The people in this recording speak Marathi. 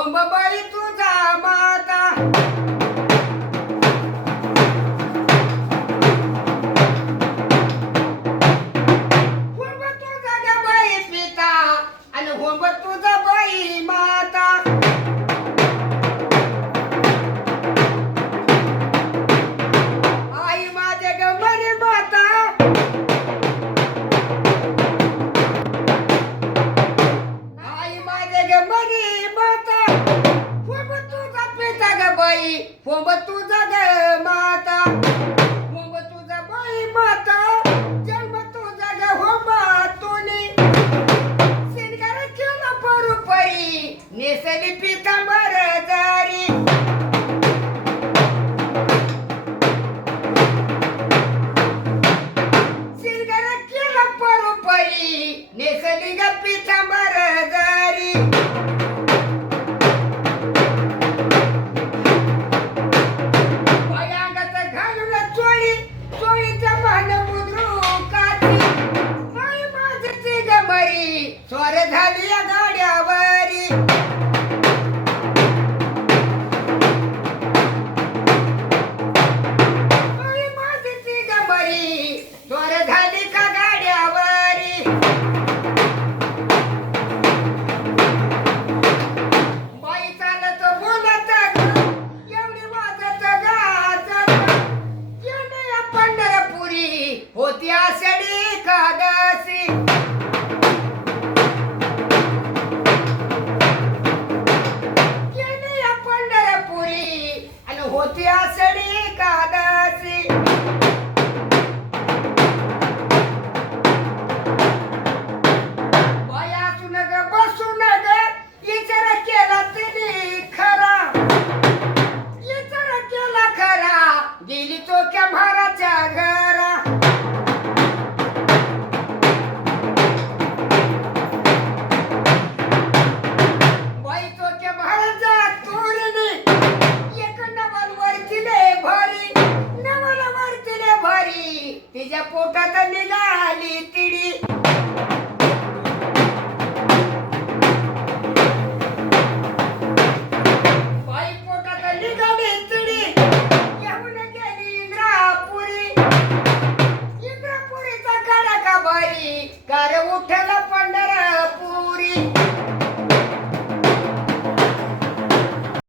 ओम बाई तुझा माता. बाई फोंब तुझा ग माता. फोंब तुझा बाई माता जन्म तुझा ग होंबा तुनी सिनगार केला परू परी नेसली पिता बरं स्वार झाली या गाड्यावरी ओय माझी ती गमरी झाली का गाड्यावरी? बाई चालत बोलत ग, एवढी वाजत गाजत येणे या पंढरपुरी होती आषाढी एकादशी. होती आषाढी एकादशी बाया ग बसून ग विचार केला तिने खरा. विचार केला खरा. गेली तो क्या महाराच्या घरा. तिच्या पोटात निघाली तिडी. बाई पोटात निघाली तिडी. येऊन गेली इंद्रापुरी. इंद्रापुरीचा कडा का बाई? कार उठला